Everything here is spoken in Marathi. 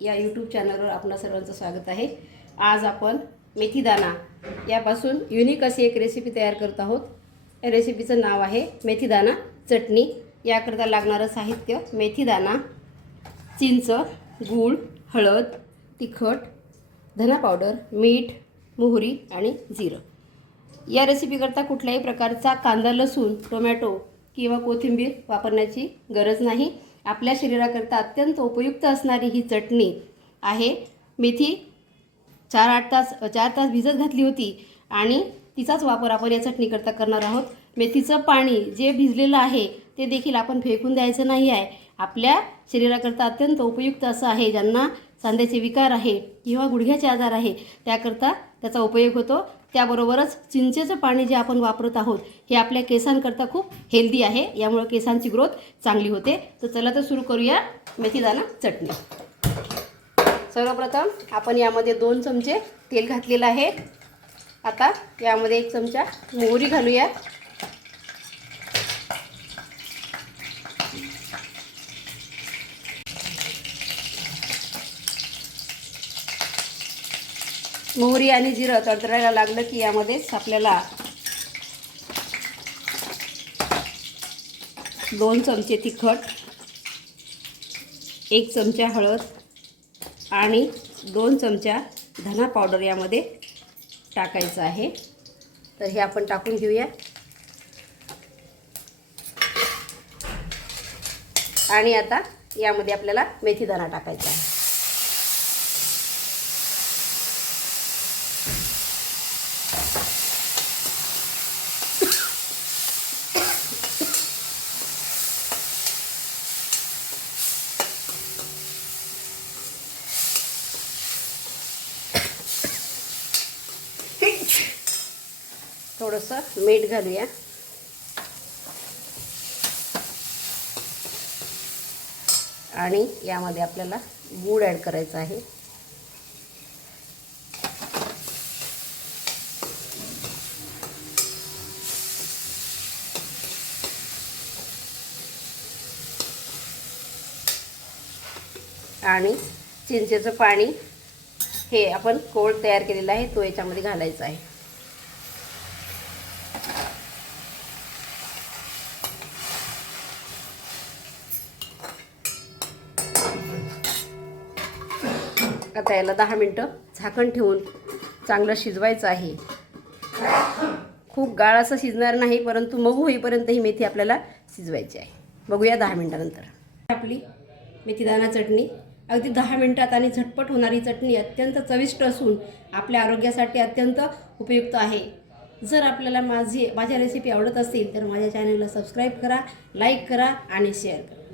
या यूट्यूब चॅनलवर आपणा सर्वांचं स्वागत आहे। आज आपण मेथीदाणा यापासून युनिक अशी एक रेसिपी तयार करत आहोत। या रेसिपीचं नाव आहे मेथीदाणा चटणी। याकरता लागणारं साहित्य मेथीदाणा, चिंच, गूळ, हळद, तिखट, धना पावडर, मीठ, मोहरी आणि जिरं। या रेसिपीकरता कुठल्याही प्रकारचा कांदा, लसूण, टोमॅटो किंवा कोथिंबीर वापरण्याची गरज नाही। आपल्या शरीराकरता अत्यंत उपयुक्त असणारी ही चटणी आहे। मेथी 4 तास भिजत घातली होती आणि तिचाच वापर आपण या चटणीकरता करणार आहोत। मेथीचं पाणी जे भिजलेलं आहे ते देखील आपण फेकून द्यायचं नाही आहे। आपल्या शरीराकरता अत्यंत उपयुक्त असं आहे। ज्यांना सांध्याचे विकार आहे किंवा गुडघ्याचे आजार आहे त्याकरता त्याचा उपयोग होतो। त्याबरोबरच चिंचेचं पाणी जे आपण वापरत आहोत हे आपल्या केसांकरता खूप हेल्दी आहे। यामुळे केसांची ग्रोथ चांगली होते। तर चला तर सुरू करूया मेथीदाणा चटणी। सर्वप्रथम आपण यामध्ये 2 चमचे तेल घातलेलं आहे। आता यामध्ये 1 चमचा मोहरी घालूया। मोहरी आणि जिरं तडतडायला लागलं की यामध्येच आपल्याला 2 चमचे तिखट, 1 चमचा हळद आणि 2 चमचा धना पावडर यामध्ये टाकायचं आहे। तर हे आपण टाकून घेऊया आणि आता यामध्ये आपल्याला मेथीदाणा टाकायचा आहे। थोडंसं मीठ घालूया आणि यामध्ये आपल्याला गूळ ॲड करायचा आहे। आणि चिंचेचं पाणी हे आपण कोळ तयार केलेला आहे तो याच्यामध्ये घालायचा आहे। आता याला 10 मिनिटं झाकण ठेवून चांगलं शिजवायचं आहे। खूप गाळ असं शिजणार नाही, परंतु मऊ होईपर्यंत ही मेथी आपल्याला शिजवायची आहे। बघूया 10 मिनिटानंतर। आपली मेथीदाणा चटणी अगदी 10 मिनिटात आणि झटपट होणारी चटणी अत्यंत चविष्ट असून आपल्या आरोग्यासाठी अत्यंत उपयुक्त आहे। जर आपल्याला माझ्या रेसिपी आवडत असतील तर माझ्या चॅनलला सबस्क्राईब करा, लाईक करा आणि शेअर करा।